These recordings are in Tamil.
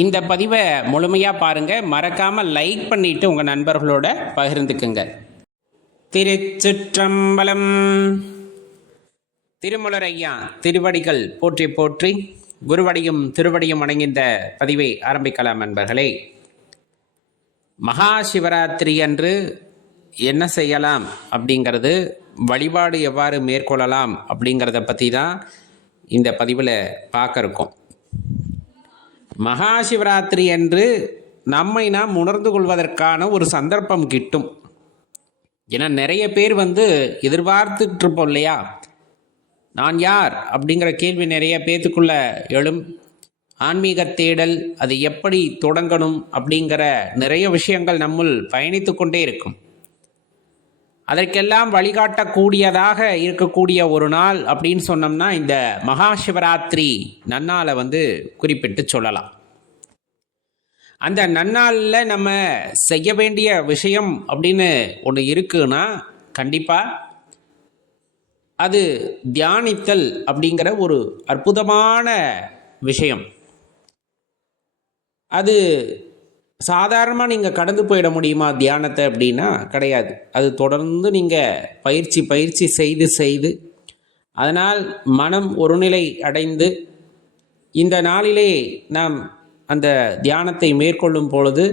இந்த பதிவை முழுமையாக பாருங்கள் மறக்காமல் லைக் பண்ணிவிட்டு உங்கள் நண்பர்களோட பகிர்ந்துக்குங்க. திருச்சிற்றம்பலம். திருமலரய்யா திருவடிகள் போற்றி போற்றி குருவடியும் திருவடியும் அடங்கிந்த பதிவை ஆரம்பிக்கலாம் நண்பர்களே. மகா சிவராத்திரி அன்று என்ன செய்யலாம் அப்படிங்கிறது வழிபாடு எவ்வாறு மேற்கொள்ளலாம் அப்படிங்கிறத பற்றி தான் இந்த பதிவில் பார்க்க இருக்கோம். மகா சிவராத்திரி நம்மை நாம் உணர்ந்து கொள்வதற்கான ஒரு சந்தர்ப்பம் கிட்டும். ஏன்னா நிறைய பேர் வந்து எதிர்பார்த்துட்டு இருப்போம் இல்லையா? நான் யார்? அப்படிங்கிற கேள்வி நிறைய பேத்துக்குள்ள எழும். ஆன்மீக தேடல் அது எப்படி தொடங்கணும் அப்படிங்கிற நிறைய விஷயங்கள் நம்முள் பயணித்து கொண்டே இருக்கும். அதற்கெல்லாம் வழிகாட்டக்கூடியதாக இருக்கக்கூடிய ஒரு நாள் அப்படின்னு சொன்னோம்னா இந்த மகா சிவராத்திரி நன்னாளை வந்து குறிப்பிட்டு சொல்லலாம். அந்த நன்னாளில் நம்ம செய்ய வேண்டிய விஷயம் அப்படின்னு ஒன்று இருக்குன்னா கண்டிப்பாக அது தியானித்தல் அப்படிங்கிற ஒரு அற்புதமான விஷயம். அது சாதாரணமாக நீங்கள் கடந்து போயிட முடியுமா தியானத்தை அப்படின்னா கிடையாது. அது தொடர்ந்து நீங்கள் பயிற்சி பயிற்சி செய்து செய்து அதனால் மனம் ஒருநிலை அடைந்து இந்த நாளிலே நாம் அந்த தியானத்தை மேற்கொள்ளும் பொழுது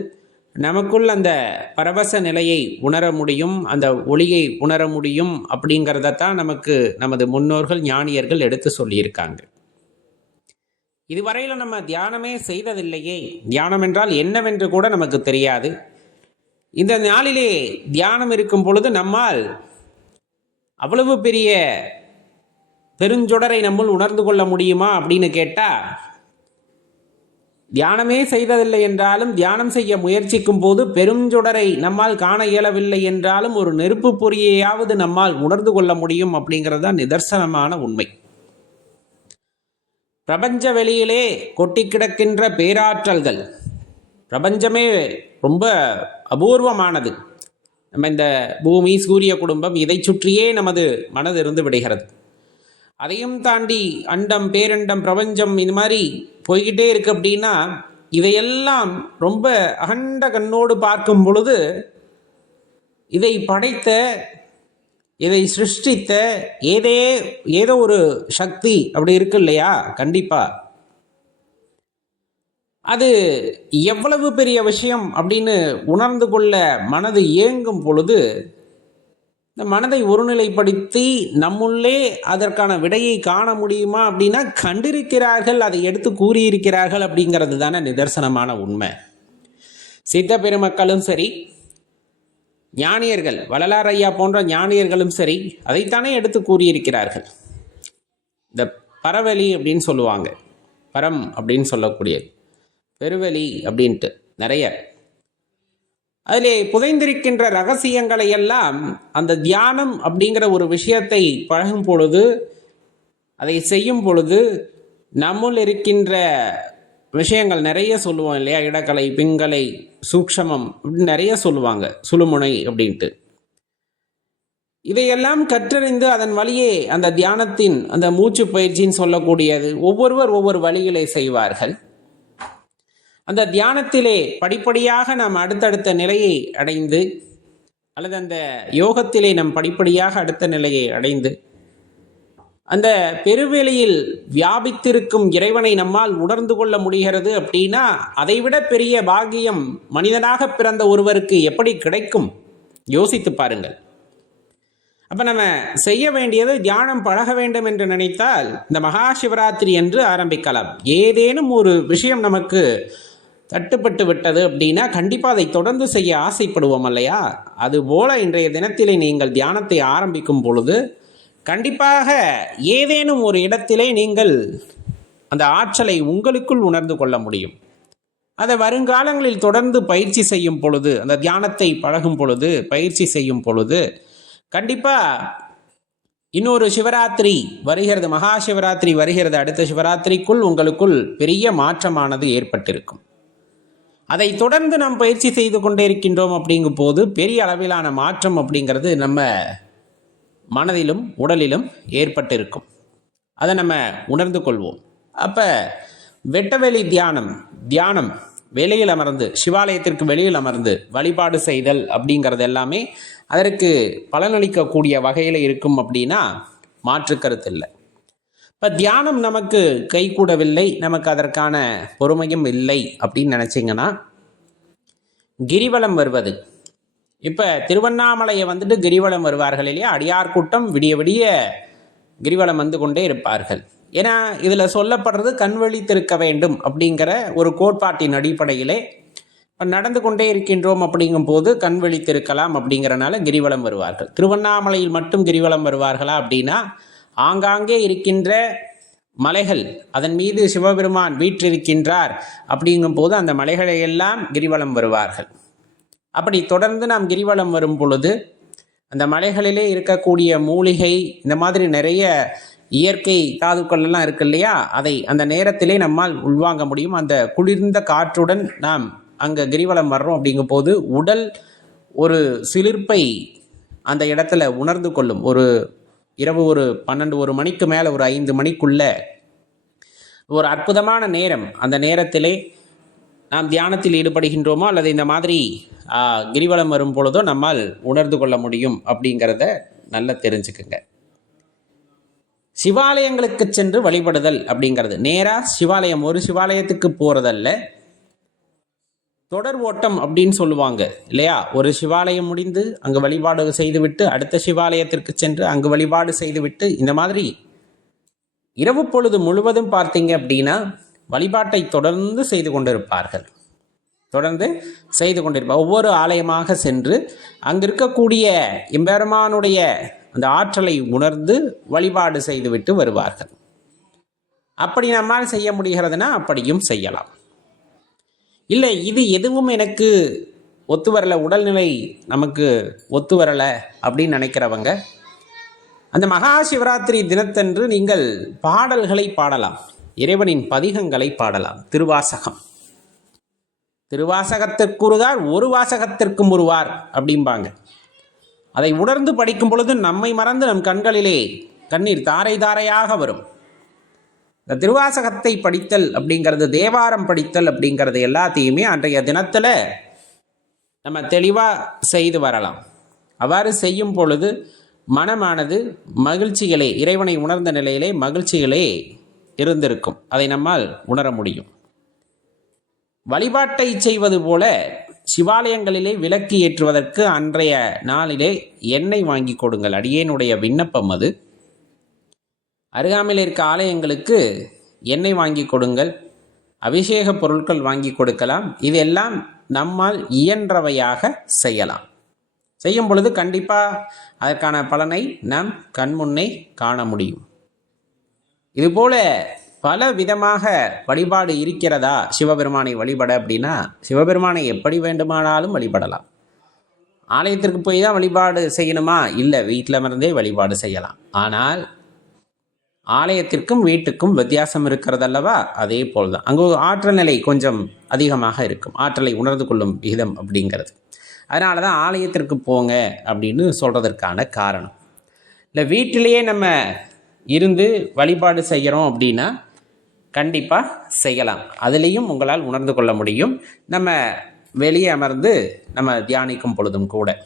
நமக்குள் அந்த பரவச நிலையை உணர முடியும் அந்த ஒளியை உணர முடியும் அப்படிங்கிறதத்தான் நமக்கு நமது முன்னோர்கள் ஞானியர்கள் எடுத்து சொல்லியிருக்காங்க. இதுவரையில் நம்ம தியானமே செய்ததில்லையே. தியானம் என்றால் என்னவென்று கூட நமக்கு தெரியாது. இந்த நாளிலே தியானம் இருக்கும் பொழுது நம்மால் அவ்வளவு பெரிய பெருஞ்சொடரை நம்முள் உணர்ந்து கொள்ள முடியுமா அப்படின்னு கேட்டால் தியானமே செய்ததில்லை என்றாலும் தியானம் செய்ய முயற்சிக்கும் போது பெருஞ்சொடரை நம்மால் காண இயலவில்லை என்றாலும் ஒரு நெருப்பு பொறியையாவது நம்மால் உணர்ந்து கொள்ள முடியும் அப்படிங்கிறது தான் நிதர்சனமான உண்மை. பிரபஞ்ச வெளியிலே கொட்டி கிடக்கின்ற பேராற்றல்கள். பிரபஞ்சமே ரொம்ப அபூர்வமானது. நம்ம இந்த பூமி சூரிய குடும்பம் இதை சுற்றியே நமது மனது இருந்து விடுகிறது. அதையும் தாண்டி அண்டம் பேரண்டம் பிரபஞ்சம் இது மாதிரி போய்கிட்டே இருக்கு அப்படின்னா இதையெல்லாம் ரொம்ப அகண்ட கண்ணோடு பார்க்கும் பொழுது இதை படைத்த இதை சிருஷ்டித்த ஏதே ஏதோ ஒரு சக்தி அப்படி இருக்கு இல்லையா? கண்டிப்பா. அது எவ்வளவு பெரிய விஷயம் அப்படின்னு உணர்ந்து கொள்ள மனது இயங்கும் பொழுது இந்த மனதை ஒருநிலைப்படுத்தி நம்முள்ளே அதற்கான விடையை காண முடியுமா அப்படின்னா கண்டிருக்கிறார்கள் அதை எடுத்து கூறியிருக்கிறார்கள் அப்படிங்கிறது தானே நிதர்சனமான உண்மை. சித்த பெருமக்களும் சரி ஞானியர்கள் வள்ளலார் ஐயா போன்ற ஞானியர்களும் சரி அதைத்தானே எடுத்து கூறியிருக்கிறார்கள். இந்த பரவெளி அப்படின்னு சொல்லுவாங்க. பரம் அப்படின்னு சொல்லக்கூடியது. பெருவெளி அப்படின்ட்டு நிறைய. அதிலே புதைந்திருக்கின்ற ரகசியங்களை எல்லாம் அந்த தியானம் அப்படிங்கிற ஒரு விஷயத்தை பழகும் பொழுது அதை செய்யும் பொழுது நம்முள் இருக்கின்ற விஷயங்கள் நிறைய சொல்லுவோம் இல்லையா? இடக்கலை பிங்கலை சூக்ஷமம் அப்படின்னு நிறைய சொல்லுவாங்க. சுழுமுனை அப்படின்ட்டு. இதையெல்லாம் கற்றறிந்து அதன் வழியே அந்த தியானத்தின் அந்த மூச்சு பயிற்சின்னு சொல்லக்கூடியது ஒவ்வொருவர் ஒவ்வொரு வழிகளை செய்வார்கள். அந்த தியானத்திலே படிப்படியாக நாம் அடுத்தடுத்த நிலையை அடைந்து அல்லது அந்த யோகத்திலே நம் படிப்படியாக அடுத்த நிலையை அடைந்து அந்த பெருவெளியில் வியாபித்திருக்கும் இறைவனை நம்மால் உணர்ந்து கொள்ள முடிகிறது அப்படின்னா அதைவிட பெரிய பாக்கியம் மனிதனாக பிறந்த ஒருவருக்கு எப்படி கிடைக்கும்? யோசித்து பாருங்கள். அப்போ நம்ம செய்ய வேண்டியது தியானம் பழக வேண்டும் என்று நினைத்தால் இந்த மகா சிவராத்திரி என்று ஆரம்பிக்கலாம். ஏதேனும் ஒரு விஷயம் நமக்கு தட்டுப்பட்டு விட்டது அப்படின்னா கண்டிப்பாக அதை தொடர்ந்து செய்ய ஆசைப்படுவோம் இல்லையா? அதுபோல இன்றைய தினத்திலே நீங்கள் தியானத்தை ஆரம்பிக்கும் பொழுது கண்டிப்பாக ஏதேனும் ஒரு இடத்திலே நீங்கள் அந்த ஆற்றலை உங்களுக்குள் உணர்ந்து கொள்ள முடியும். அதை வருங்காலங்களில் தொடர்ந்து பயிற்சி செய்யும் பொழுது அந்த தியானத்தை பழகும் பொழுது பயிற்சி செய்யும் பொழுது கண்டிப்பாக இன்னொரு சிவராத்திரி வருகிறது மகா சிவராத்திரி வருகிறது அடுத்த சிவராத்திரிக்குள் உங்களுக்குள் பெரிய மாற்றமானது ஏற்பட்டிருக்கும். அதை தொடர்ந்து நாம் பயிற்சி செய்து கொண்டே இருக்கின்றோம் அப்படிங்கும் போது பெரிய அளவிலான மாற்றம் அப்படிங்கிறது நம்ம மனதிலும் உடலிலும் ஏற்பட்டிருக்கும். அதை நம்ம உணர்ந்து கொள்வோம். அப்போ வெட்டவெளி தியானம் தியானம் வெளியில் அமர்ந்து சிவாலயத்திற்கு வெளியில் அமர்ந்து வழிபாடு செய்தல் அப்படிங்கிறது எல்லாமே அதற்கு பலனளிக்கக்கூடிய வகையில் இருக்கும் அப்படின்னா மாற்று கருத்து இல்லை. இப்போ தியானம் நமக்கு கைகூடவில்லை நமக்கு அதற்கான பொறுமையும் இல்லை அப்படின்னு நினச்சிங்கன்னா கிரிவலம் வருவது இப்போ திருவண்ணாமலையை வந்துட்டு கிரிவலம் வருவார்கள் இல்லையா? அடியார் கூட்டம் விடிய விடிய கிரிவலம் வந்து கொண்டே இருப்பார்கள். ஏன்னா இதில் சொல்லப்படுறது கண்வழித்திருக்க வேண்டும் அப்படிங்கிற ஒரு கோட்பாட்டின் அடிப்படையிலே நடந்து கொண்டே இருக்கின்றோம் அப்படிங்கும்போது கண் விழித்திருக்கலாம் அப்படிங்கிறனால கிரிவலம் வருவார்கள். திருவண்ணாமலையில் மட்டும் கிரிவலம் வருவார்களா அப்படின்னா ஆங்காங்கே இருக்கின்ற மலைகள் அதன் மீது சிவபெருமான் வீற்றிருக்கின்றார் அப்படிங்கும்போது அந்த மலைகளை எல்லாம் கிரிவலம் வருவார்கள். அப்படி தொடர்ந்து நாம் கிரிவலம் வரும் பொழுது அந்த மலைகளிலே இருக்கக்கூடிய மூலிகை இந்த மாதிரி நிறைய இயற்கை தாதுக்கள் எல்லாம் இருக்கு இல்லையா? அதை அந்த நேரத்திலே நம்மால் உள்வாங்க முடியும். அந்த குளிர்ந்த காற்றுடன் நாம் அங்கே கிரிவலம் வர்றோம் அப்படிங்கும் போது உடல் ஒரு சிலிர்ப்பை அந்த இடத்துல உணர்ந்து கொள்ளும். ஒரு இரவு ஒரு பன்னெண்டு ஒரு மணிக்கு மேலே ஒரு ஐந்து மணிக்குள்ள ஒரு அற்புதமான நேரம். அந்த நேரத்திலே நாம் தியானத்தில் ஈடுபடுகின்றோமோ அல்லது இந்த மாதிரி கிரிவலம் வரும் பொழுதோ நம்மால் உணர்ந்து கொள்ள முடியும் அப்படிங்கிறத நல்லா தெரிஞ்சுக்குங்க. சிவாலயங்களுக்கு சென்று வழிபடுதல் அப்படிங்கிறது. நேராக சிவாலயம் ஒரு சிவாலயத்துக்கு போகிறதல்ல தொடர் ஓட்டம் அப்படின்னு சொல்லுவாங்க இல்லையா? ஒரு சிவாலயம் முடிந்து அங்கு வழிபாடு செய்துவிட்டு அடுத்த சிவாலயத்திற்கு சென்று அங்கு வழிபாடு செய்துவிட்டு இந்த மாதிரி இரவு பொழுது முழுவதும் பார்த்தீங்க அப்படின்னா வழிபாட்டை தொடர்ந்து செய்து கொண்டிருப்பார்கள். தொடர்ந்து செய்து கொண்டிருப்பார் ஒவ்வொரு ஆலயமாக சென்று அங்கு இருக்கக்கூடிய எம்பெருமானுடைய அந்த ஆற்றலை உணர்ந்து வழிபாடு செய்துவிட்டு வருவார்கள். அப்படி நம்மால் செய்ய முடிகிறதுனா அப்படியும் செய்யலாம். இல்லை இது எதுவும் எனக்கு ஒத்து வரல உடல்நிலை நமக்கு ஒத்து வரலை அப்படின்னு நினைக்கிறவங்க அந்த மகா சிவராத்திரி தினத்தன்று நீங்கள் பாடல்களை பாடலாம். இறைவனின் பதிகங்களை பாடலாம். திருவாசகம். திருவாசகத்திற்குருதார் ஒரு வாசகத்திற்கும் ஒருவார் அப்படிம்பாங்க. அதை உணர்ந்து படிக்கும் பொழுது நம்மை மறந்து நம் கண்களிலே கண்ணீர் தாரை தாரையாக வரும். இந்த திருவாசகத்தை படித்தல் அப்படிங்கிறது தேவாரம் படித்தல் அப்படிங்கிறது எல்லாத்தையுமே அன்றைய தினத்தில் நம்ம தெளிவாக செய்து வரலாம். அவ்வாறு செய்யும் பொழுது மனமானது மகிழ்ச்சிகளே இறைவனை உணர்ந்த நிலையிலே மகிழ்ச்சிகளே இருந்திருக்கும். அதை நம்மால் உணர முடியும். வழிபாட்டை செய்வது போல சிவாலயங்களிலே விளக்கு ஏற்றுவதற்கு அன்றைய நாளிலே எண்ணெய் வாங்கி கொடுங்கள். அடியேனுடைய விண்ணப்பம் அது. அருகாமையில் இருக்க ஆலயங்களுக்கு எண்ணெய் வாங்கி கொடுங்கள். அபிஷேக பொருட்கள் வாங்கி கொடுக்கலாம். இதெல்லாம் நம்மால் இயன்றவையாக செய்யலாம். செய்யும் பொழுது கண்டிப்பாக அதற்கான பலனை நாம் கண்முன்னே காண முடியும். இதுபோல பல விதமாக வழிபாடு இருக்கிறதா? சிவபெருமானை வழிபட அப்படின்னா சிவபெருமானை எப்படி வேண்டுமானாலும் வழிபடலாம். ஆலயத்திற்கு போய் தான் வழிபாடு செய்யணுமா? இல்லை வீட்டில் இருந்தே வழிபாடு செய்யலாம். ஆனால் ஆலயத்திற்கும் வீட்டுக்கும் வித்தியாசம் இருக்கிறது அல்லவா அதே போல் தான் அங்கே ஆற்றல் நிலை கொஞ்சம் அதிகமாக இருக்கும். ஆற்றலை உணர்ந்து கொள்ளும் விகிதம் அப்படிங்கிறது. அதனால தான் ஆலயத்திற்கு போங்க அப்படின்னு சொல்கிறதற்கான காரணம். இல்லை வீட்டிலேயே நம்ம இருந்து வழிபாடு செய்கிறோம் அப்படின்னா கண்டிப்பாக செய்யலாம். அதுலேயும் உங்களால் உணர்ந்து கொள்ள முடியும். நம்ம வெளியே அமர்ந்து நம்ம தியானிக்கும் பொழுதும் கூட.